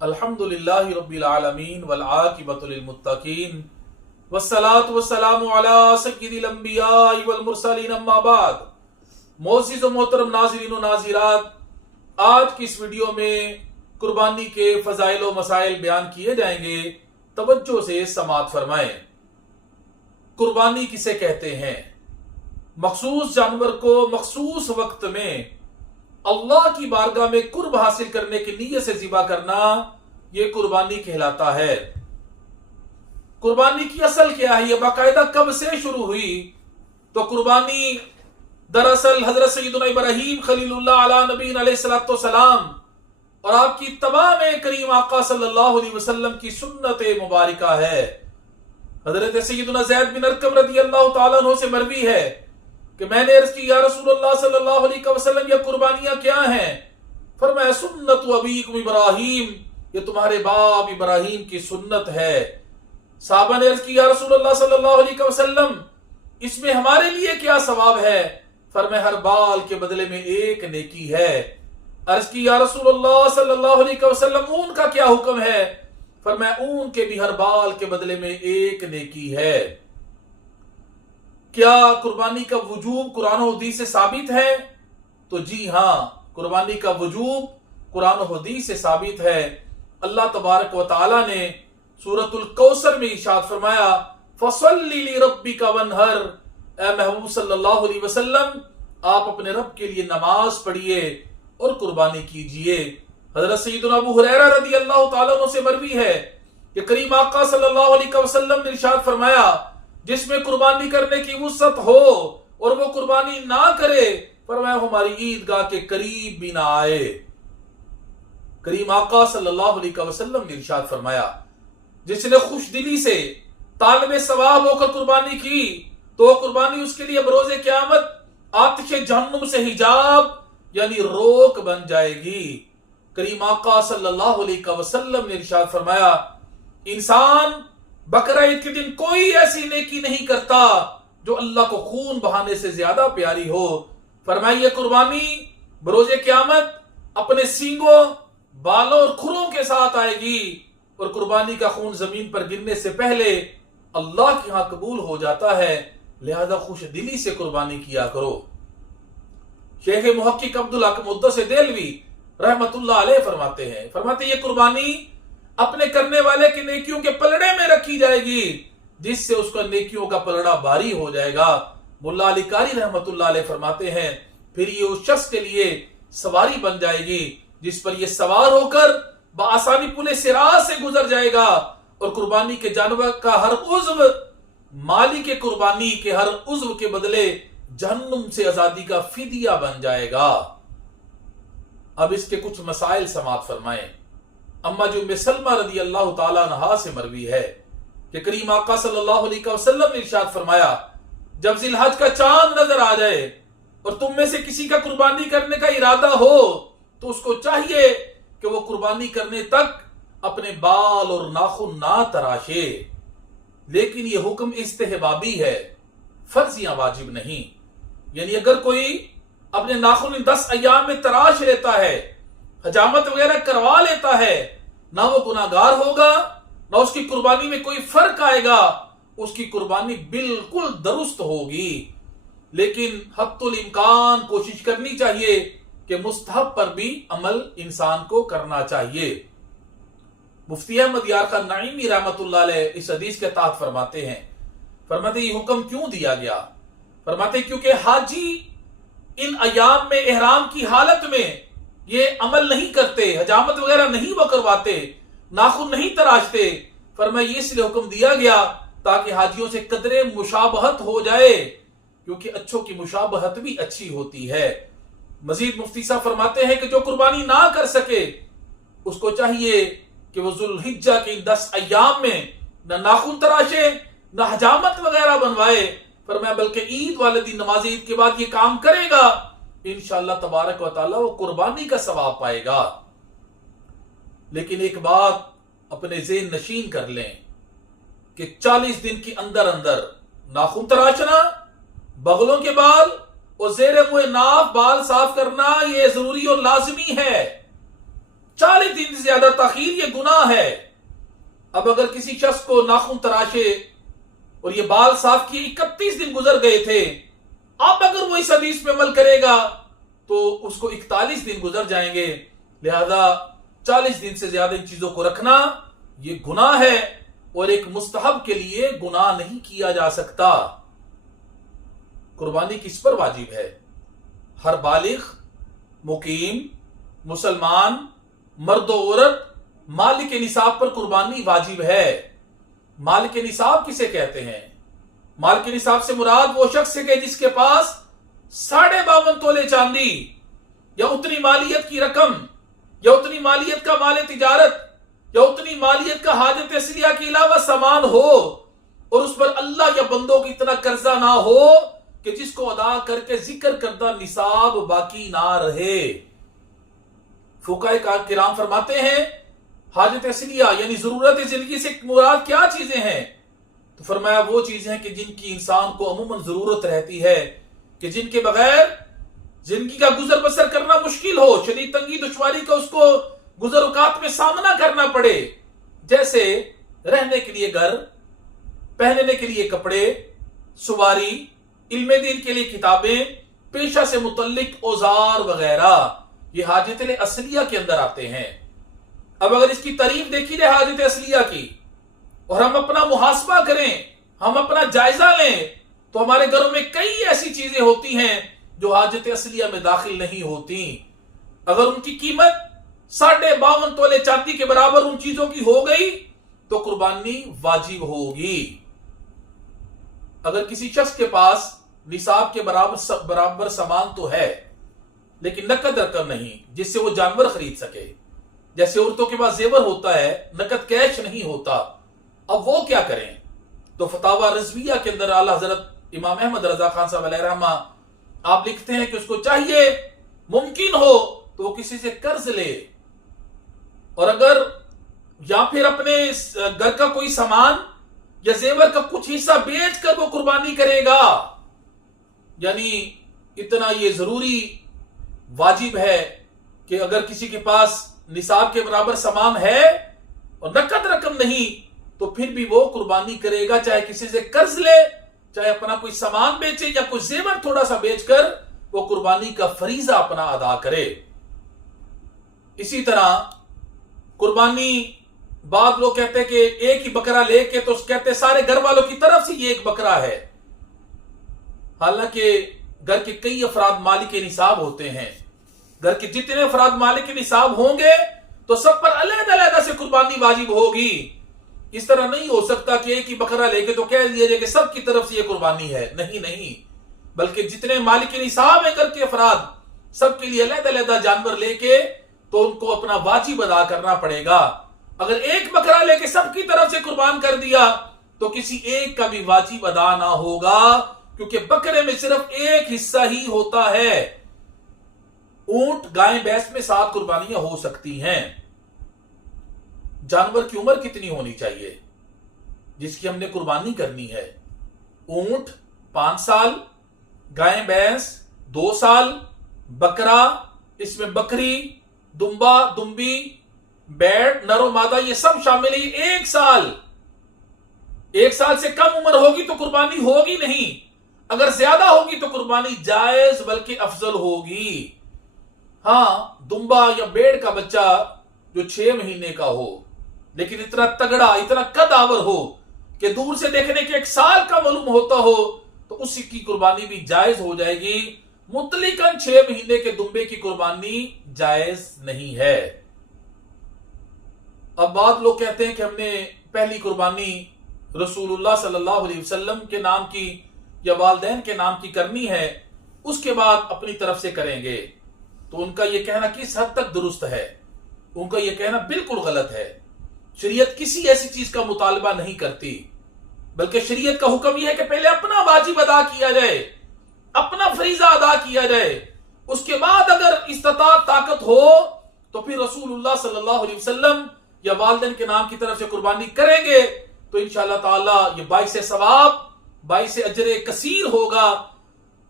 अल्हम्दुलिल्लाहि रब्बिल आलमीन वल आकिबतु लिल मुत्तकीन वस्सलातु वस्सलामु अला सय्यिदिल अंबिया'i वल मुरसलीन अम्मा बाद। मोअज़्ज़िज़ व मोहतरम नाज़रीन व नाज़िरात, आज की इस वीडियो में कुर्बानी के फ़ज़ाइल व मसाइल बयान किए जाएंगे। तवज्जो से समाअत फरमाएं। कुर्बानी किसे कहते हैं? मखसूस जानवर को मखसूस वक्त में अल्लाह की बारगाह में कुर्ब हासिल करने की नीयत से ज़िबा करना, यह कुर्बानी कहलाता है। कुर्बानी की असल क्या है, यह बाकायदा कब से शुरू हुई? तो कुर्बानी दरअसल हजरत सैयदना इब्राहीम खलीलुल्लाह अला नबीना अलैहिस्सलातु वस्सलाम और आपकी तमाम करीम आका सल्लल्लाहु अलैहि वसल्लम की सुन्नत मुबारका है। हजरत सैयदना ज़ैद बिन अरकम रज़ियल्लाहु ताला अन्हु से मरवी है कि मैंने अर्ज की, या रसूलुल्लाह सल्लल्लाहु अलैहि वसल्लम, ये कुर्बानियां क्या हैं? फरमाया, सुन्नत अबीकुम इब्राहीम, ये तुम्हारे बाप इब्राहीम की सुन्नत है। साहबा ने अर्ज की, या रसूलुल्लाह सल्लल्लाहु अलैहि वसल्लम, इसमें हमारे लिए क्या सवाब है? फरमाया, हर बाल के बदले में एक नेकी है। अर्ज की, या रसूलुल्लाह सल्लल्लाहु अलैहि वसल्लम, ऊन का क्या हुक्म है? फरमाया, ऊन के भी हर बाल के बदले में एक नेकी है। क्या कुर्बानी का वजूब कुरान और हदीस से साबित है? तो जी हां, कुर्बानी का वजूब कुरान और हदीस से साबित है। अल्लाह तबारक व तआला ने सूरतुल कौसर में इरशाद फरमाया, फसल्लि लिरब्बिका वन्हर, ए महबूब सल्लल्लाहु अलैहि वसल्लम, आप अपने रब के लिए नमाज पढ़िए और कुर्बानी कीजिए। हजरत सैयदना अबू हुरैरा रज़ियल्लाहु ताला अन्हु से मरवी है कि करीम आका सल्लल्लाहु अलैहि वसल्लम ने इरशाद फरमाया, जिसमें कुर्बानी करने की वुसअत हो और वो कुर्बानी ना करे, फरमाया, हमारी ईदगाह के करीब भी ना आए। करीम आका सल्लल्लाहु अलैहि वसल्लम ने इरशाद फरमाया, जिसने खुशदिली से तालिब सवाब होकर कुर्बानी की, तो कुर्बानी उसके लिए बरोज़े क़यामत आतिश जहन्नुम से हिजाब यानी रोक बन जाएगी। करीम आका सल्लल्लाहु अलैहि वसल्लम ने इरशाद फरमाया, इंसान बकरा ईद के दिन कोई ऐसी नेकी नहीं करता जो अल्लाह को खून बहाने से ज्यादा प्यारी हो। फरमाइए, कुर्बानी बरोज़े क़यामत अपने सींगों, बालों और खुरों के साथ आएगी और कुर्बानी का खून जमीन पर गिरने से पहले अल्लाह के यहां कबूल हो जाता है। लिहाजा खुश दिली से कुर्बानी किया करो। शेख मुहक्किक अब्दुल हक मुद्दसी देलवी रहमतुल्लाह अलैह फरमाते ये कुर्बानी अपने करने वाले की नेकियों के पलड़े में रखी जाएगी, जिससे उसका नेकियों का पलड़ा भारी हो जाएगा। मुल्ला अली कारी रहमतुल्लाह अलैह फरमाते हैं, फिर ये उस शख्स के लिए सवारी बन जाएगी जिस पर ये सवार होकर बआसानी पुले सिरात से गुजर जाएगा और कुर्बानी के जानवर का हर उज़्व मालिक के कुर्बानी के हर उज़्व के बदले जहन्नुम से आजादी का फिदिया बन जाएगा। अब इसके कुछ मसाइल समाअत फरमाएं। अम्मा जो उम्मे सलमा रज़ियल्लाहु ताला अन्हा से मरवी है कि करीम आका सल्लल्लाहु अलैहि वसल्लम ने इरशाद फरमाया, जब जिलहज का चांद नजर आ जाए और तुम में से किसी का कुर्बानी करने का इरादा हो, तो उसको चाहिए कि वो कुर्बानी करने तक अपने बाल और नाखून ना तराशे। लेकिन यह हुक्म इस्तेहबाबी है, फर्जियां वाजिब नहीं। यानी अगर कोई अपने नाखून 10 अय्याम में तराश लेता है, हजामत वगैरह करवा लेता है, ना वो गुनाहगार होगा, ना उसकी कुर्बानी में कोई फर्क आएगा, उसकी कुर्बानी बिल्कुल दुरुस्त होगी। लेकिन हत्तुल इम्कान कोशिश करनी चाहिए कि मुस्तहब पर भी अमल इंसान को करना चाहिए। मुफ्ती अहमद यार खान नईमी रहमतुल्लाह अलैह इस हदीस के तहत फरमाते हैं, फरमाते ये हुक्म क्यों दिया गया? फरमाते क्योंकि हाजी इन अयाम में एहराम की हालत में ये अमल नहीं करते, हजामत वगैरह नहीं वो करवाते, नाखून नहीं तराशते। फरमाया, ये इसलिए हुक्म दिया गया ताकि हाजियों से कदरे मुशाबहत हो जाए, क्योंकि अच्छों की मुशाबहत भी अच्छी होती है। मजीद मुफ्ती साहब फरमाते हैं कि जो कुर्बानी ना कर सके, उसको चाहिए कि वो जुल्हिज्जा के 10 अय्याम में न नाखून तराशे, न हजामत वगैरह बनवाए। फरमाया, बल्कि ईद वाले दिन, नमाज ईद के बाद ये काम करेगा, इंशाअल्लाह तबारक व तआला वो कुर्बानी का सवाब पाएगा। लेकिन एक बात अपने ज़हन नशीन कर लें कि 40 दिन के अंदर अंदर नाखून तराशना, बगलों के बाल और जेर मुंह नाक बाल साफ करना ये जरूरी और लाजमी है। 40 दिन से ज्यादा ताखीर ये गुनाह है। अब अगर किसी शख्स को नाखून तराशे और ये बाल साफ किए 31 दिन गुजर गए थे, अब अगर वो इस हदीस पे अमल करेगा तो उसको 41 दिन गुजर जाएंगे। लिहाजा 40 दिन से ज्यादा इन चीजों को रखना ये गुनाह है और एक मुस्तहब के लिए गुनाह नहीं किया जा सकता। कुर्बानी किस पर वाजिब है? हर बालिग, मुकीम, मुसलमान, मर्द औरत मालिक निसाब पर कुर्बानी वाजिब है। मालिक निसाब किसे कहते हैं? मालिक निसाब से मुराद वो शख्स है जिसके पास 52.5 तोले चांदी या उतनी मालियत की रकम या उतनी मालियत का माल तिजारत या उतनी मालियत का हाजत असलिया के अलावा सामान हो और उस पर अल्लाह या बंदों की इतना कर्जा ना हो कि जिसको अदा करके जिक्र करदा निसाब बाकी ना रहे। फुकाए किराम फरमाते हैं हाजत असलिया यानी जरूरत जिंदगी से मुराद क्या चीजें हैं? तो फरमाया वो चीजें हैं कि जिनकी इंसान को अमूमन जरूरत रहती है, कि जिनके बगैर जिंदगी का गुजर बसर करना मुश्किल हो, शदीद तंगी दुश्वारी का उसको गुजर औकात में सामना करना पड़े। जैसे रहने के लिए घर, पहनने के लिए कपड़े, सवारी, इल्मे दीन के लिए किताबें, पेशा से मुतल्लिक औजार वगैरह, ये हाजत असलिया के अंदर आते हैं। अब अगर इसकी तारीफ देखी जाए हाजत असलिया की और हम अपना मुहासबा करें, हम अपना जायजा लें, तो हमारे घरों में कई ऐसी चीजें होती हैं जो हाजत असलिया में दाखिल नहीं होती। अगर उनकी कीमत 52.5 तोले चांदी के बराबर उन चीजों की हो गई तो कुर्बानी वाजिब होगी। अगर किसी शख्स के पास निसाब के बराबर सामान तो है लेकिन नकद रकम नहीं जिससे वो जानवर खरीद सके, जैसे औरतों के पास जेवर होता है, नकद कैश नहीं होता, अब वो क्या करें? तो फतावा रज़विया के अंदर आला हजरत इमाम अहमद रजा खान साहब अलैहि रहमा आप लिखते हैं कि उसको चाहिए मुमकिन हो तो वो किसी से कर्ज ले, और अगर या फिर अपने घर का कोई सामान या जेवर का कुछ हिस्सा बेच कर वो कुर्बानी करेगा। यानी इतना ये जरूरी वाजिब है कि अगर किसी के पास निसाब के बराबर सामान है और नकद रकम नहीं तो फिर भी वो कुर्बानी करेगा, चाहे किसी से कर्ज ले, चाहे अपना कोई सामान बेचे या कोई जेवर थोड़ा सा बेचकर वो कुर्बानी का फरीजा अपना अदा करे। इसी तरह कुर्बानी, बाद लोग कहते हैं कि एक ही बकरा लेके तो कहते सारे घर वालों की तरफ से ये एक बकरा है, हालांकि घर के कई अफराद मालिक निसाब होते हैं। घर के जितने अफराद मालिक निसाब होंगे तो सब पर अलग-अलग से कुर्बानी वाजिब होगी। इस तरह नहीं हो सकता कि एक ही बकरा लेके तो कह दिया जाए कि सब की तरफ से ये कुर्बानी है। नहीं, बल्कि जितने मालिक निसाब है घर के अफराद सबके लिए अलग-अलग जानवर लेके तो उनको अपना वाजिब अदा करना पड़ेगा। अगर एक बकरा लेके सबकी तरफ से कुर्बान कर दिया तो किसी एक का भी वाजिब अदा ना होगा, क्योंकि बकरे में सिर्फ एक हिस्सा ही होता है। ऊंट, गाय, भैंस में 7 कुर्बानियां हो सकती हैं। जानवर की उम्र कितनी होनी चाहिए जिसकी हमने कुर्बानी करनी है? ऊंट 5 साल, गाय भैंस 2 साल, बकरा, इसमें बकरी, दुम्बा, दुम्बी, बैड़, नरो मादा ये सब शामिल है। 1 साल, 1 साल से कम उम्र होगी तो कुर्बानी होगी नहीं, अगर ज्यादा होगी तो कुर्बानी जायज बल्कि अफजल होगी। हाँ, दुम्बा या बेड़ का बच्चा जो 6 महीने का हो लेकिन इतना तगड़ा, इतना कदावर हो कि दूर से देखने के 1 साल का मालूम होता हो तो उसी की कुर्बानी भी जायज हो जाएगी। मुतलिकन 6 महीने के दुम्बे की कुर्बानी जायज नहीं है। अब बाद लोग कहते हैं कि हमने पहली कुर्बानी रसूलुल्लाह सल्लल्लाहु अलैहि वसल्लम के नाम की या वालिदैन के नाम की करनी है, उसके बाद अपनी तरफ से करेंगे। तो उनका यह कहना किस हद तक दुरुस्त है? उनका यह कहना बिल्कुल गलत है। शरीयत किसी ऐसी चीज का मुतालबा नहीं करती, बल्कि शरीयत का हुक्म यह है कि पहले अपना वाजिब अदा किया जाए, अपना फरीजा अदा किया जाए, उसके बाद अगर इस्तिताअत ताकत हो तो फिर रसूलुल्लाह सल्लल्लाहु अलैहि वसल्लम या वालिदैन के नाम की तरफ से कुर्बानी करेंगे तो इंशाअल्लाह ताला ये बाइसे सवाब, बाइसे अजरे कसीर होगा।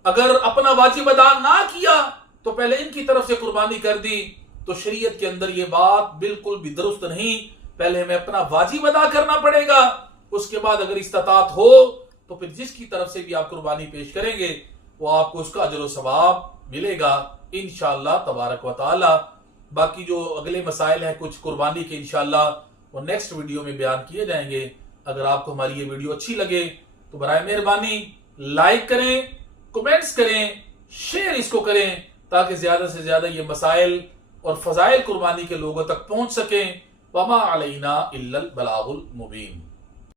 अगर अपना वाजिब अदा ना किया तो पहले इनकी तरफ से कुर्बानी कर दी تو شریعت کے اندر یہ بات بالکل بھی درست نہیں. پہلے ہمیں اپنا واجب ادا کرنا پڑے گا, اس کے بعد اگر استطاعت ہو تو پھر جس کی طرف سے بھی آپ قربانی پیش کریں گے وہ آپ کو اس کا اجر و ثواب ملے گا انشاءاللہ تبارک و تعالی. باقی جو اگلے مسائل ہیں کچھ قربانی کے انشاءاللہ وہ نیکسٹ ویڈیو میں بیان کیے جائیں گے. اگر آپ کو ہماری یہ ویڈیو اچھی لگے تو برائے مہربانی لائک کریں, کمنٹس کریں, شیئر اس کو کریں تاکہ زیادہ سے زیادہ یہ مسائل اور فضائل قربانی کے لوگوں تک پہنچ سکیں. وما علینا الا البلاغ المبین.